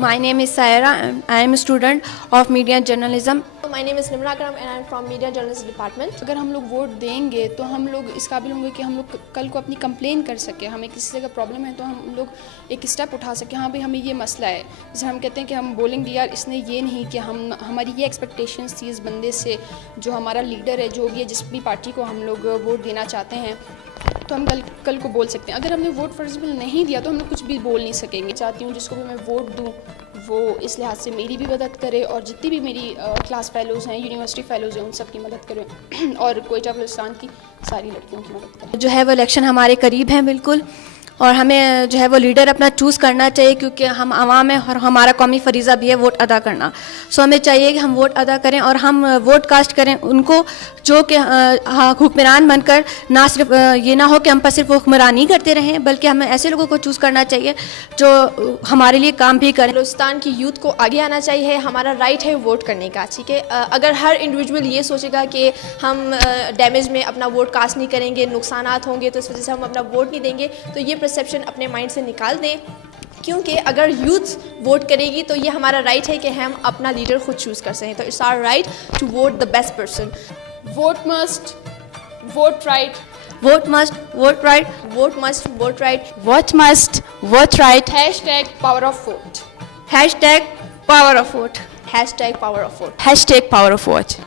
My name is Saira and I am a student of Media Journalism. My name is Nimra Akram and I am from Media Journalism Department. اگر ہم لوگ vote دیں گے تو ہم لوگ اس قابل ہوں گے کہ ہم لوگ کل کو اپنی کمپلین کر سکیں. ہمیں کسی جگہ پرابلم ہے تو ہم لوگ ایک اسٹیپ اٹھا سکیں, ہاں بھائی ہمیں یہ مسئلہ ہے. جیسے ہم کہتے ہیں کہ ہم بولیں گے یار اس نے یہ نہیں کہ ہماری یہ ایکسپیکٹیشنس تھی اس بندے سے جو ہمارا لیڈر ہے, جو بھی ہے, جس بھی پارٹی کو ہم لوگ ووٹ دینا چاہتے ہیں, تو ہم کل کو بول سکتے ہیں. اگر ہم نے ووٹ فار ایگزامپل نہیں دیا تو ہم لوگ کچھ بھی بول نہیں سکیں گے. چاہتی ہوں جس کو بھی میں ووٹ دوں وہ اس لحاظ سے میری بھی مدد کرے اور جتنی بھی میری کلاس فیلوز ہیں, یونیورسٹی فیلوز ہیں, ان سب کی مدد کرے اور کوئٹہ بلوچستان کی ساری لڑکیوں کی مدد کرے. جو ہے وہ الیکشن ہمارے قریب ہیں بالکل, اور ہمیں جو ہے وہ لیڈر اپنا چوز کرنا چاہیے کیونکہ ہم عوام ہیں اور ہمارا قومی فریضہ بھی ہے ووٹ ادا کرنا. سو ہمیں چاہیے کہ ہم ووٹ ادا کریں اور ہم ووٹ کاسٹ کریں ان کو جو کہ حکمران بن کر نہ صرف یہ نہ ہو کہ ہم پر صرف حکمرانی کرتے رہیں, بلکہ ہمیں ایسے لوگوں کو چوز کرنا چاہیے جو ہمارے لیے کام بھی کریں. بلوچستان کی یوتھ کو آگے آنا چاہیے, ہمارا رائٹ ہے ووٹ کرنے کا. ٹھیک ہے, اگر ہر انڈیویجول یہ سوچے گا کہ ہم ڈیمیج میں اپنا ووٹ کاسٹ نہیں کریں گے, نقصانات ہوں گے تو اس وجہ سے ہم اپنا ووٹ نہیں دیں گے, تو یہ پرسیپشن اپنے مائنڈ سے نکال دیں. کیونکہ اگر یوتھ ووٹ کرے گی تو یہ ہمارا رائٹ ہے کہ ہم اپنا لیڈر خود چوز کر سکیں. تو it's our right to vote the best person. Vote must vote right, vote must vote right, vote must vote right, What must vote right? #power of vote. #power of vote. #power of vote. #power of vote.